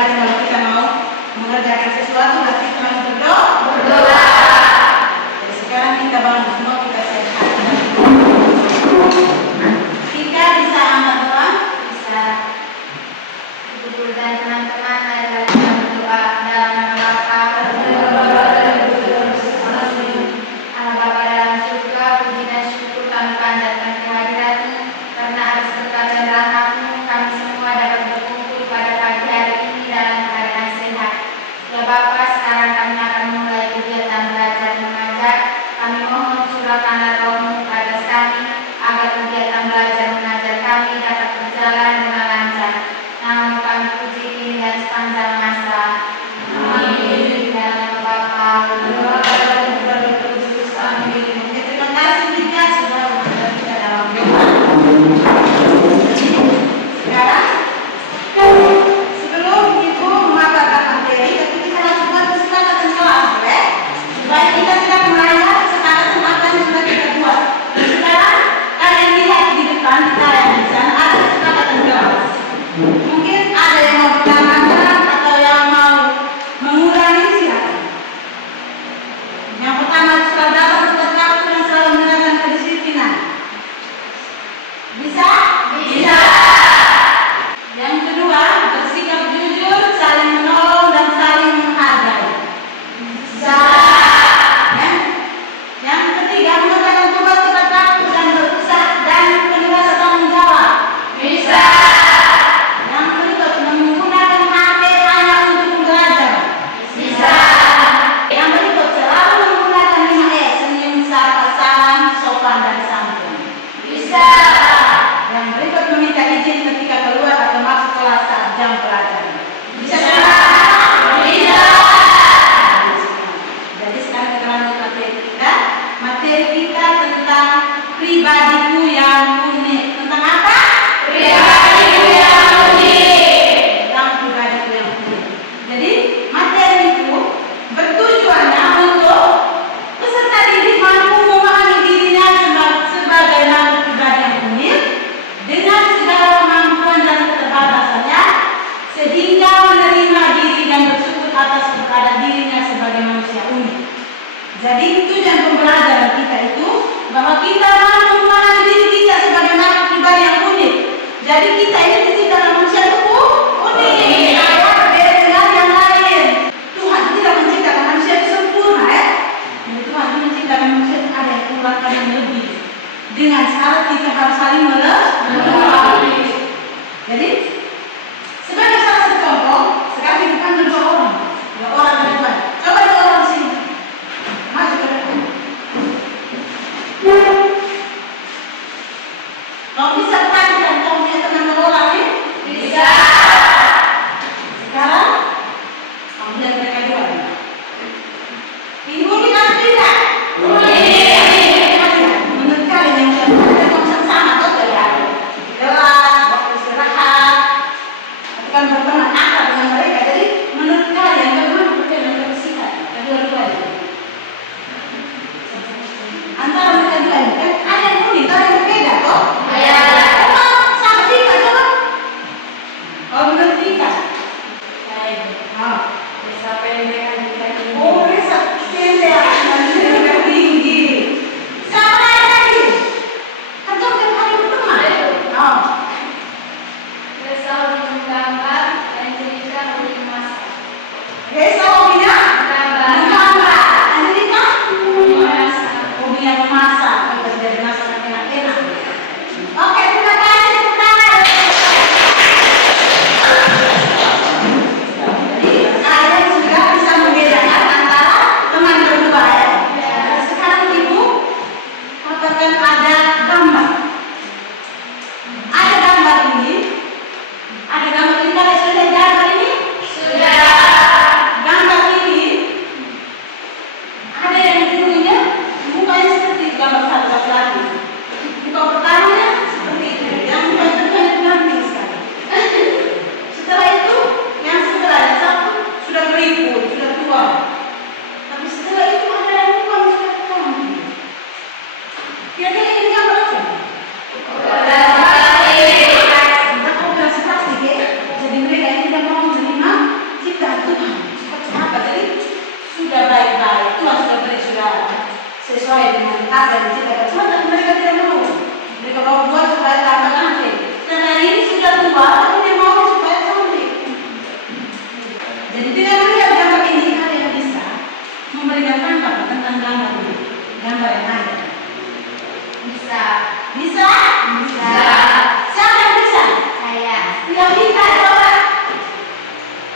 Berarti kalau kita mau mengerjakan sesuatu berarti kita harus berdoa. Jadi sekarang kita bangun semua, kita sehat. Kita bisa angkat doa? Bisa. Ibu dan teman-teman, marilah kita berdoa dalam nama Bapa, Allah Bapa dalam surga, puji dan syukur kami panjatkan kehadirat-Mu, karena atas berkat dan rahmat-Mu kami semua dapat berkumpul pada pagi hari ini dalam keadaan sehat. Ya Bapa, sekarang kami akan memulai kegiatan belajar mengajar. Kami mohon curahkanlah Roh-Mu atas kami, agar kegiatan belajar mengajar kami dapat berjalan dengan lancar. Nama kami puji kini dan sepanjang masa. Amin. Dalam nama Bapa, Terima kasih Nika sudah mengajar kita dalam doa. Sekarang sebelum Ibu mengatakan materi, tapi kita harus buat kesepakatan kelas, ya? Supaya kita tidak melanggar kesepakatan apa yang sudah kita buat. Sekarang kalian lihat di depan kalian di sana ada kesepakatan kelas. Mungkin ada yang mau ditambahkan atau yang mau mengulangi, silakan. Yang pertama sudah dapat tepat waktu dan selalu menerapkan kedisiplinan. Bisa? Bisa. Yang kedua, bersikap jujur, saling menolong dan saling menghargai. Bisa. Ya. Yang ketiga, mengerjakan tugas tepat waktu dan berusaha dan penuh rasa tanggung jawab. Bisa. Yang berikut, menggunakan HP hanya untuk belajar. Bisa. Yang berikut, selalu menggunakan 5S, senyum, sapa, salam, sopan dan santun. Bisa. Yang berikut, meminta izin ketika keluar atau masuk kelas saat jam pelajaran. Bisa. Bisa. Jadi sekarang kita lanjut materi kita. Materi kita tentang pribadiku yang unik. Tentang apa? Pribadiku yang unik. Tentang pribadiku yang unik. Jadi materi itu bertujuannya untuk peserta didik mampu memahami dirinya sebagai makhluk pribadi yang unik dengan segala kemampuan dan keterbatasannya, sehingga menerima diri dan bersyukur atas keadaan dirinya sebagai manusia unik. Jadi tujuan pembelajaran kita itu bahwa kita mampu memahami diri kita sebagai makhluk pribadi yang unik. Jadi kita ini diciptakan manusia itu unik. Berbeda dengan yang lain. Tuhan tidak menciptakan manusia itu sempurna, ya. Jadi Tuhan itu menciptakan manusia itu ada yang kurang, ada yang lebih. Dengan syarat kita harus saling melengkapi. Jadi sebagai salah satu contoh, sekarang di depan ada 2 orang. 2 orang di depan. Coba 2 orang sini. Maju ke depan. Kau bisa perhatikan kau punya teman orang ini? Bisa. Sekarang kamu lihat mereka 2. Ini unik atau tidak? Menurut kalian yang sudah konsep sama atau tidak? Kelas, waktu istirahat, atau kan berteman akrab dengan mereka. Jadi menurut kalian bagaimana berbeda dan bersikap kedua-duanya? Antara mereka 2 ini kan ada yang unik, ada yang berbeda, toh? Sama Tika, coba. Kalau menurut Tika? bisa pendek kan kita ini. Oh, bisa pendek dan juga tinggi. Sama lain lagi. Kan kamu tiap hari berteman. Bisa hobi menggambar dan cerita hobi memasak. Reza hobinya menggambar. Angelina Memasak. hobinya memasak. Kita sudah masak enak-enak. Oke, terima kasih. Tepuk tangan. Jadi kalian sudah bisa membedakan Tuhan cepat-cepat. Jadi sudah baik-baik, Tuhan sudah beri, sudah sesuai dengan apa yang diciptakan. Cuma mereka tidak mau. Mereka mau buat supaya tambah cantik. Karena ini sudah tua, tapi dia mau supaya cantik. Jadi tidak melihat gambar ini, kalian bisa memberikan tanggapan tentang gambar ini, gambar yang ada. Bisa. Bisa? Bisa. Siapa yang bisa? Saya. Yang bisa coba.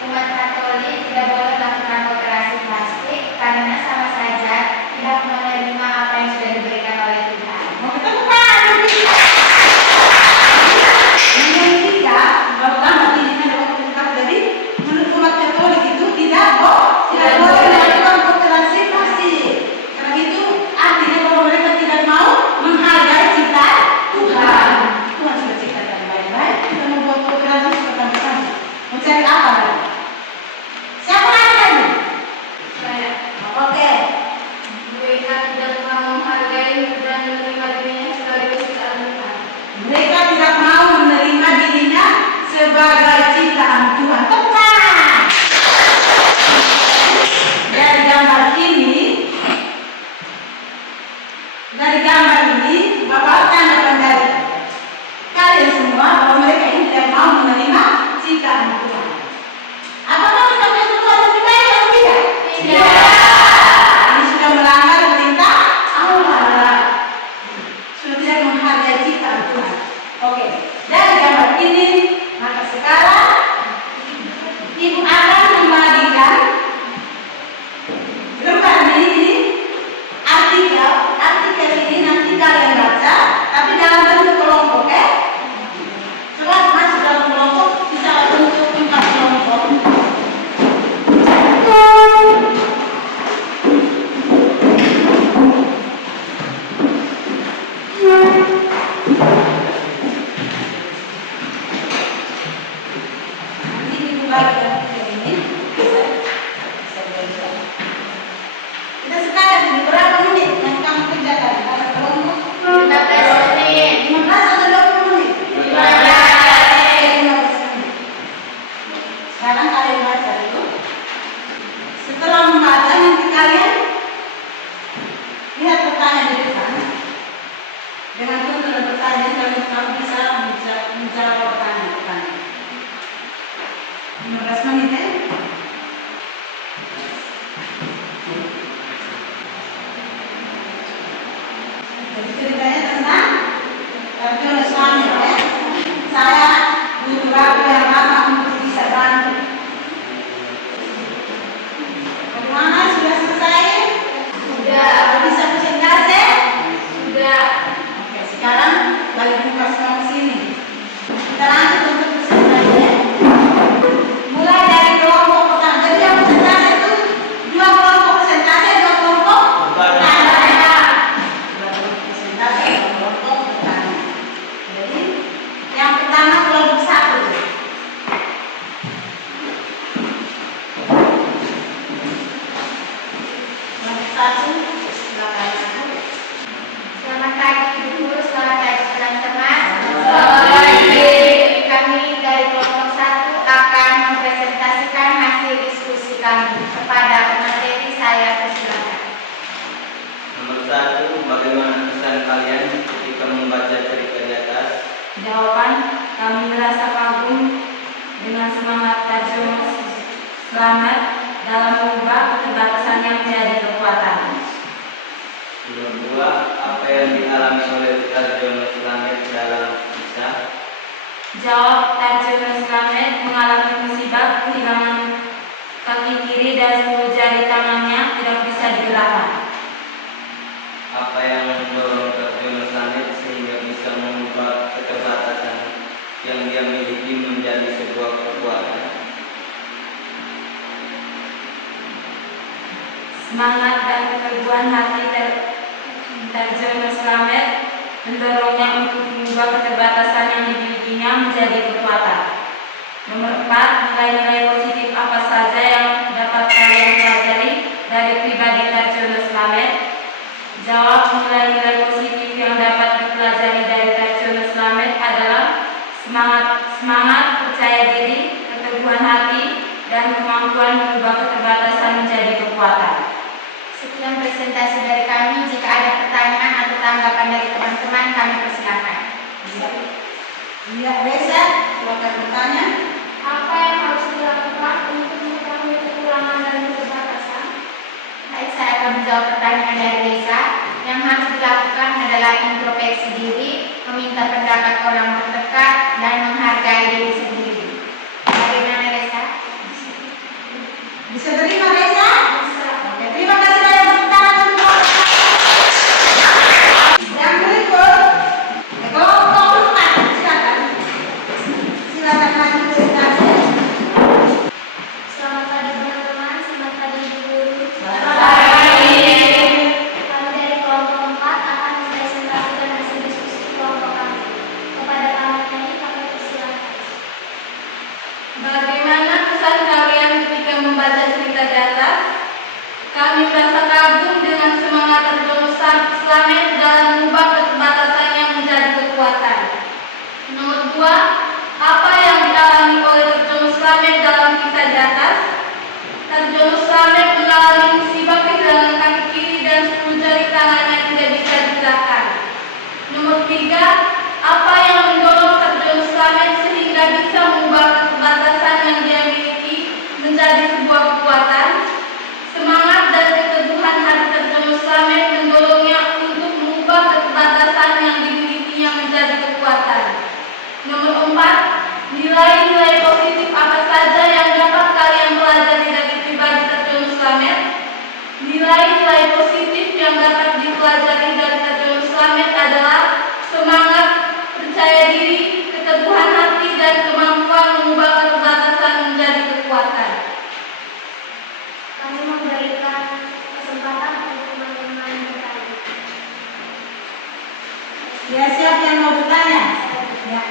Umat Katolik tidak boleh melakukan operasi plastik karena sama saja tidak menerima apa yang sudah diberikan oleh Tuhan. Mau ketemu Pak? Yang kita baru gambar ini kan waktu kita jadi menurut umat Katolik itu tidak boleh melakukan operasi plastik. Karena itu artinya bahwa mereka tidak mau menghargai cipta Tuhan. Tuhan sudah ciptakan baik-baik. Kita mau buat operasi pertama-tama. Mau cari apa lagi? Siapa lagi? Saya. Oke. Mereka tidak mau menghargai dan menerima dirinya sebagai ciptaan Tuhan. Mereka tidak mau menerima dirinya sebagai ciptaan Tuhan. Tepat. Dari gambar ini, Bapak tanyakan dari kalian semua bahwa mereka ini tidak mau menerima ciptaan Tuhan. Apakah mereka itu Tuhan menyukai atau tidak? Tidak. Ini sudah melanggar perintah Allah. Sudah tidak menghargai ciptaan Tuhan. Oke, dari gambar ini, maka sekarang Ibu akan membagikan lembar ini artikel ini nanti kalian baca, tapi dalam bentuk kelompok, oke? Setelah masuk dalam kelompok, bisa bentuk 4 kelompok. Nanti Ibu bagi artikel ini, bisa dibaca. Kita sekarang ini berapa menit yang kamu kerjakan dalam kelompok? 15 menit. 15 atau 20 menit? 15 menit. Sekarang kalian baca dulu. Setelah membaca nanti kalian lihat pertanyaan di depan. Dengan tuntunan pertanyaan kamu bisa menjawab pertanyaan-pertanyaan. 15 menit ya? Jadi ceritanya tentang Tarjono Slamet ya. Saya butuh waktu yang lama untuk bisa bantu. Bagaimana? Sudah selesai? Sudah. Bisa presentasi? Sudah. Oke, sekarang balik buka semua ke sini. Kita lanjut untuk presentasi ya. Mulai dari kelompok pertama. Jadi yang presentasi itu 2 kelompok presentasi, 2 kelompok bertanya. Presentasi 2 kelompok bertanya. Jadi yang pertama kelompok 1. Kelompok 1 silakan. Selamat pagi Ibu Guru, selamat pagi teman-teman. Selamat pagi. Kami dari kelompok 1 akan mempresentasikan hasil diskusi kami kepada pemateri. Saya persilakan. Nomor 1, bagaimana kesan kalian ketika membaca cerita di atas? Jawaban, kami merasa kagum dengan semangat Tarjono Slamet dalam mengubah keterbatasan yang menjadi kekuatan. Nomor 2, apa yang dialami oleh Tarjono Slamet dalam kisah? Jawab, Tarjono Slamet mengalami musibah kehilangan kaki kiri dan 10 jari tangannya tidak bisa digerakkan. Apa yang mendorong Tarjono Slamet sehingga bisa mengubah keterbatasan yang dia miliki menjadi sebuah kekuatan? Semangat dan keteguhan hati Tarjono Slamet mendorongnya untuk mengubah keterbatasan yang dimilikinya menjadi kekuatan. Nomor 4, nilai-nilai positif apa saja yang dapat kalian pelajari dari pribadi Tarjono Slamet? Jawab, nilai-nilai positif yang dapat dipelajari dari Tarjono Slamet adalah semangat, percaya diri, keteguhan hati, dan kemampuan Sekian presentasi dari kami. Jika ada pertanyaan atau tanggapan dari teman-teman, kami persilakan. Iya, Reza, silakan bertanya. Apa yang harus dilakukan untuk mengetahui kekurangan dan keterbatasan? Baik, saya akan menjawab pertanyaan dari Reza. Yang harus dilakukan adalah introspeksi diri, meminta pendapat orang terdekat, dan menghargai diri sendiri. Bagaimana Reza? Bisa terima, Reza? Bisa. Oke, terima kasih banyak tepuk tangan untuk yang berikut. Kelompok 4, silakan. Silakan maju presentasi. Selamat pagi teman-teman, selamat pagi Ibu Guru. Kami dari kelompok 4 akan mempresentasikan hasil diskusi kelompok kami. Kepada tamunya ini kami persilakan. Bagaimana kesan kalian ketika membaca cerita di atas? Kami merasa kagum dengan semangat terjun Slamet dalam mengubah keterbatasannya menjadi kekuatan. Nomor 2, apa yang dialami oleh terjun Slamet dalam kisah di atas? Terjun Slamet mengalami musibah kehilangan kaki kiri dan 10 jari tangannya tidak bisa digerakkan. Nomor 3, apa yang mendorong terjun Slamet sehingga bisa mengubah keterbatasan yang dia miliki menjadi sebuah kekuatan? Semangat dan keteguhan hati terjun Slamet mendorongnya untuk mengubah keterbatasan yang dimilikinya menjadi kekuatan. Nomor 4, nilai-nilai positif apa saja yang dapat kalian pelajari dari pribadi terjun Slamet? Nilai-nilai positif yang dapat dipelajari dari terjun Slamet adalah semangat, percaya diri, keteguhan hati, dan kemampuan mengubah keterbatasan menjadi kekuatan. Kami memberikan kesempatan untuk teman-teman bertanya. Ya, siapa yang mau bertanya? Ya.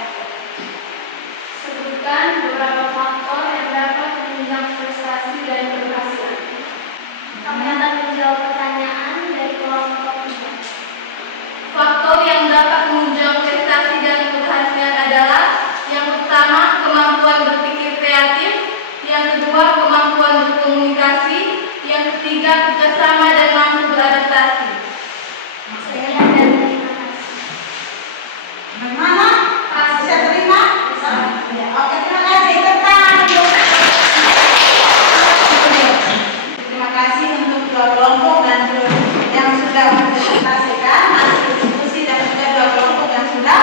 Sebutkan beberapa faktor yang dapat menunjang prestasi dan keberhasilan. Kami akan menjawab pertanyaan dari kelompok 3. Faktor yang dapat menunjang prestasi dan keberhasilan adalah yang pertama, kemampuan berpikir kreatif, yang kedua, kemampuan berkomunikasi, yang ketiga, kerjasama dan mampu beradaptasi. Sekian dan terima kasih. Bagaimana? Bisa terima? Bisa. Ya, oke, terima kasih. Tepuk tangan untuk terima kasih untuk dua kelompok dan yang sudah mempresentasikan hasil diskusi dan juga dua kelompok yang sudah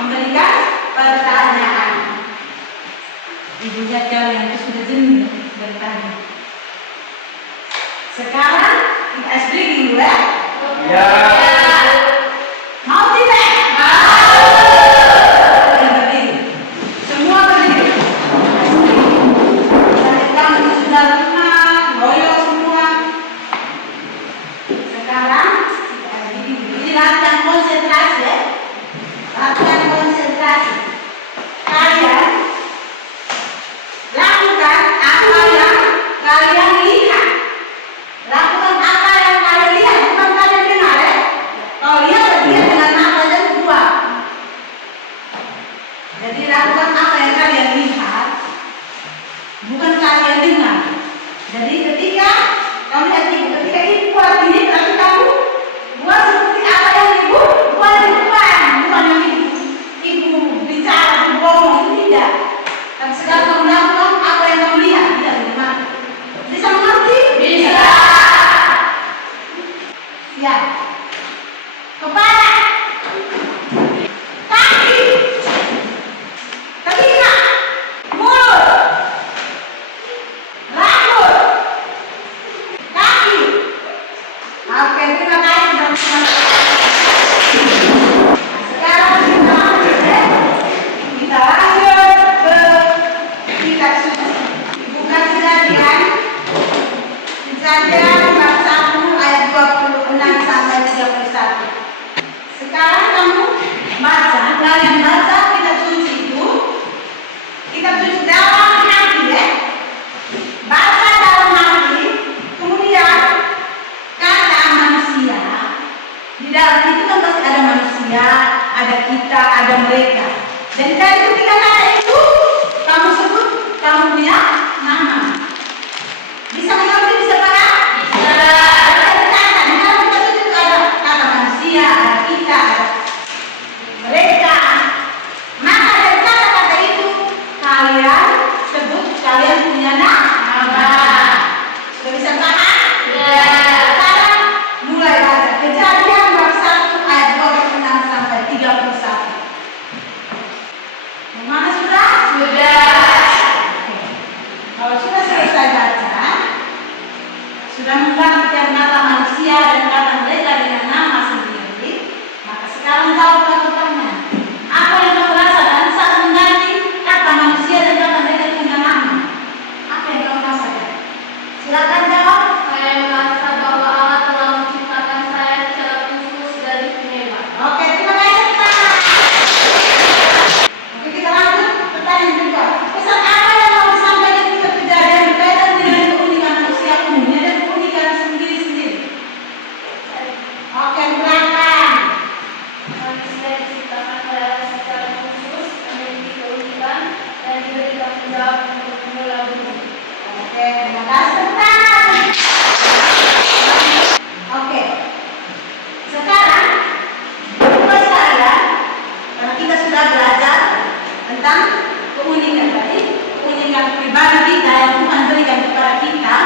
memberikan pertanyaan. Ibu Jajal yang itu sudah jenuh bertanya. Sekarang kita ice breaking dulu ya. Ya. Mau tidak? Berdiri. Semua berdiri. Dari kamu sudah tenang, loyo semua. Sekarang kita berdiri. Ini latihan konsentrasi ya. Latihan konsentrasi. Kalian lakukan apa yang kalian lihat. Lakukan apa yang kalian lihat, bukan kalian dengar ya. Kalau lihat dengan mata dan buat. Jadi lakukan apa yang kalian lihat, bukan kalian dengar. Jadi ketika kamu lihat ibu, ketika ibu buat ini, berarti kamu buat seperti apa yang ibu buat di depan, bukan yang ibu bicara, ibu ngomong, tidak. Tapi sekarang kamu lakukan apa yang kamu lihat, tidak dengar. Bisa mengerti? Bisa. Ya. Kepala, kaki, telinga, mulut, rambut, kaki. Oke, terima kasih teman-teman. Sekarang kita lanjut ke kitab suci. Bukan kejadian. Kejadian bab 1 ayat 26 sampai 31. Sekarang kamu baca, kalian baca kitab suci itu. Kitab suci dalam hati ya. Baca dalam hati. Kemudian kata manusia. Di dalam itu kan pasti ada manusia, ada kita, ada mereka. Dan dari ketiga kata itu kamu sebut kamu punya nama. Bisa mengerti, bisa paham? Bisa. sudah menggantikan kata manusia dan kata mereka dengan nama sendiri, maka sekarang jawablah pertanyaan. Apa yang kamu rasakan saat mengganti kata manusia dan kata mereka dengan nama? Apa yang kamu rasakan? Silakan jawab. Saya merasa bahwa Allah telah menciptakan saya secara khusus dan istimewa. Oke, terima kasih Pak. Oke, kita lanjut pertanyaan kedua. Pesan apa yang mau disampaikan kita kejadian berkaitan dengan keunikan manusia umumnya dan keunikan sendiri-sendiri? Oke, berangkat. Manusia diciptakan adalah secara khusus, memiliki keunikan dan diberi tanggung jawab untuk mengelola bumi. Oke, terima kasih Pak. Oke, sekarang Bapak sekalian, karena kita sudah belajar tentang keunikan tadi, keunikan pribadi kita yang Tuhan berikan kepada kita,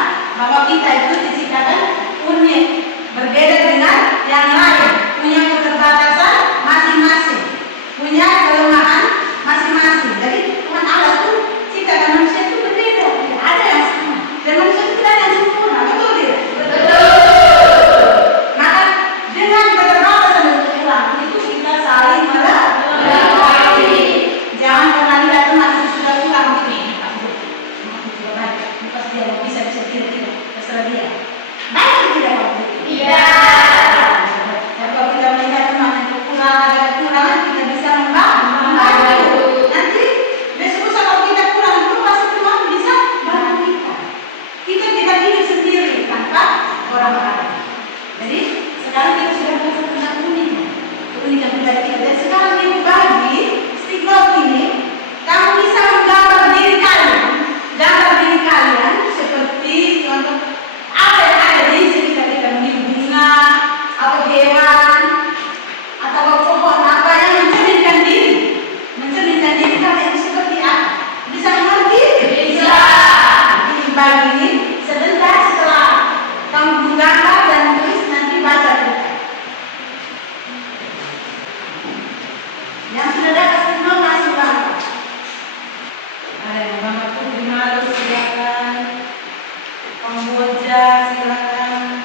bahwa kita itu diciptakan unik, berbeda dengan yang lain, punya keterbatasan masing-masing, punya kelemahan masing-masing. Jadi Tuhan Allah itu ciptakan manusia itu berbeda, tidak ada yang sama. Dan manusia itu tidak ada yang sempurna, betul tidak? Maka dengan keterbatasan dan kekurangan itu kita saling melengkapi. Jangan pernah lihat teman itu sudah kurang begini, Pak Bu. Juga baik, pas dia mau bisa tidak, terserah dia. Baik atau tidak Pak Bu? Iya. Dan kalau kita melihat teman yang kekurangan, ada kekurangan, kita bisa membantu. Nanti besok lusa kalau kita kurang itu pasti teman bisa bantu kita. Kita tidak hidup sendiri tanpa orang lain. Jadi sekarang kita sudah belajar tentang keunikan pribadi kita. Dan sekarang ibu bagi stiglot ini, kamu bisa menggambar diri kalian seperti contoh apa yang ada di sekitar kita, mungkin bunga atau hewan atau pohon apa yang mencerminkan diri kalian seperti apa? Bisa mengerti? Bisa. Ibu bagi ini sebentar setelah kamu menggambar dan tulis nanti baca kita. Yang sudah dapat signal masih bangga. Ada yang bangga Putri Malu silakan, Kamboja silakan,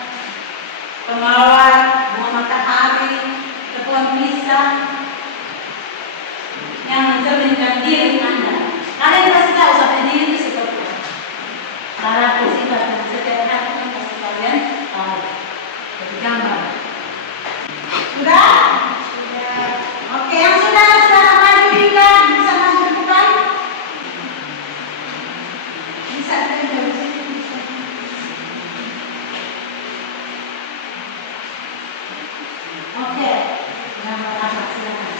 Pemawar, Bunga Matahari, Ketuan Pisang, yang mencerminkan diri Anda. Kalian pasti tahu sampai diri itu seperti apa. Cara bersifat dan setiap hati yang pasti kalian tahu. Jadi gambar. Sudah? Sudah. Oke, yang sudah maju juga bisa masuk ke depan. Bisa dari sini. Bisa. Oke. Gambar apa silakan.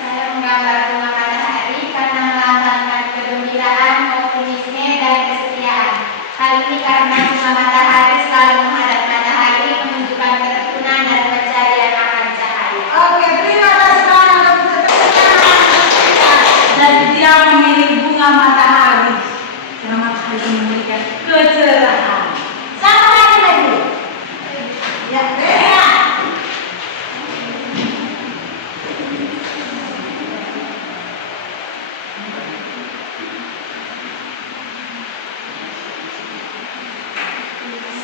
Saya menggambar bunga matahari karena melambangkan kegembiraan, optimisme, dan kesetiaan. Hal ini karena bunga matahari selalu menghadap matahari, menunjukkan ketekunan dan pencarian akan cahaya. Oke, terima kasih banyak untuk keterangan. Dan dia memilih bunga matahari. Karena matahari itu memberikan kecerahan. Sama lagi. Ya, Bea.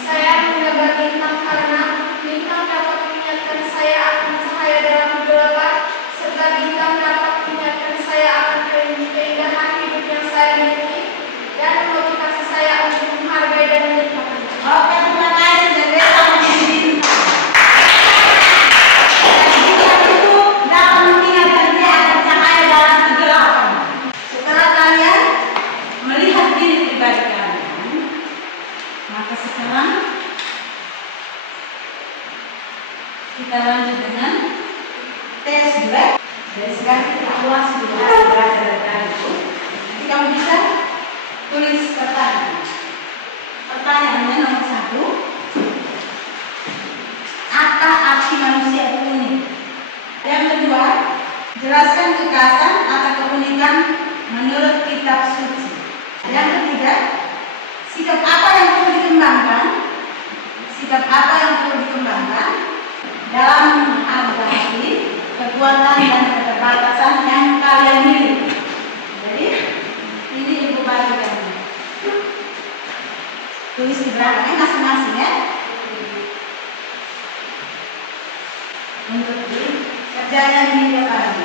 Saya menggambar bintang karena bintang dapat mengingatkan saya akan cahaya dalam kegelapan, serta bintang dapat mengingatkan saya akan keindahan hidup yang saya miliki dan memotivasi saya untuk menghargai dan menikmati. Oke, terima kasih. Dan Bea memilih bintang. Dan bintang itu dapat mengingatkan dia akan cahaya dalam kegelapan. Setelah kalian melihat diri pribadi kalian, maka sekarang kita lanjut dengan tes juga. Jadi sekarang kita ulas dulu belajar dari tadi itu. Nanti kamu bisa tulis pertanyaan. Pertanyaannya nomor 1. Apa arti manusia itu unik? Yang kedua, jelaskan kekhasan atau keunikan menurut kitab suci. Yang ketiga, sikap apa yang perlu dikembangkan? Sikap apa yang perlu dikembangkan dalam menghadapi kekuatan dan keterbatasan yang kalian miliki? Jadi ini ibu bagikan. Tulis di belakangnya masing-masing ya. Untuk di kerjanya di lagi.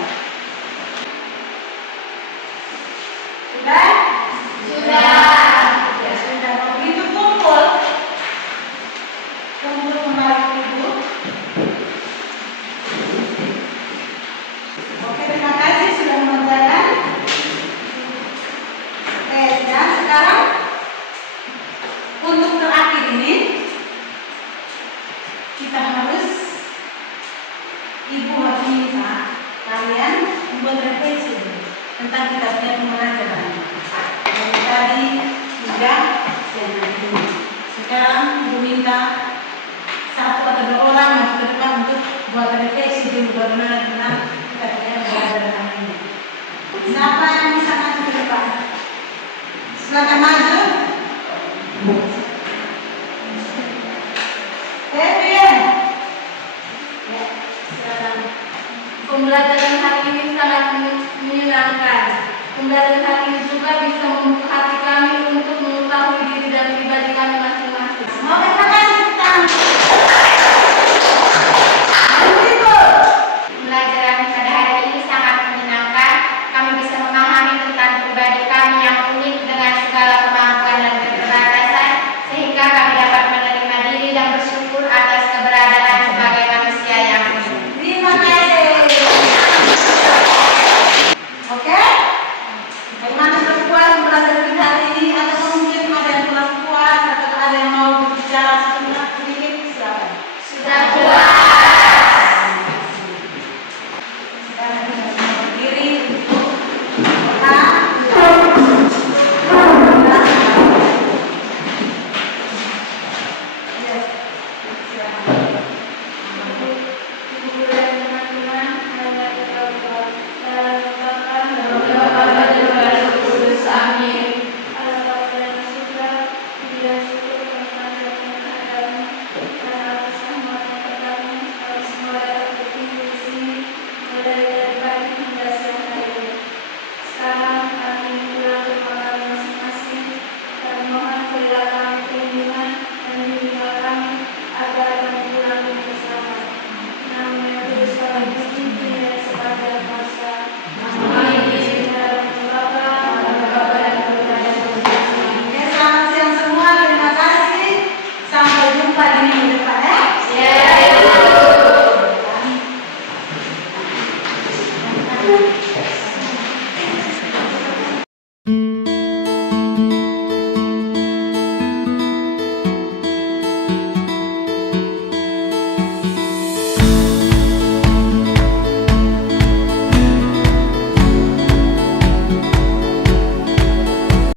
Sudah? Sudah. Ya sudah. Kalau begitu kumpul kembali ibu. Oke, terima kasih sudah mengerjakan. Oke, ya sekarang untuk terakhir ini kita harus ibu harus minta kalian membuat refleksi tentang kita punya pembelajaran. Dari tadi hingga siang hari ini. Sekarang ibu minta satu atau dua orang masuk ke depan untuk buat refleksi dulu bagaimana kita punya pembelajaran hari ini. Siapa yang bisa maju ke depan? Silakan maju. Kevin. Ya, silakan. Pembelajaran hari ini sangat menyenangkan. Pembelajaran hari ini juga bisa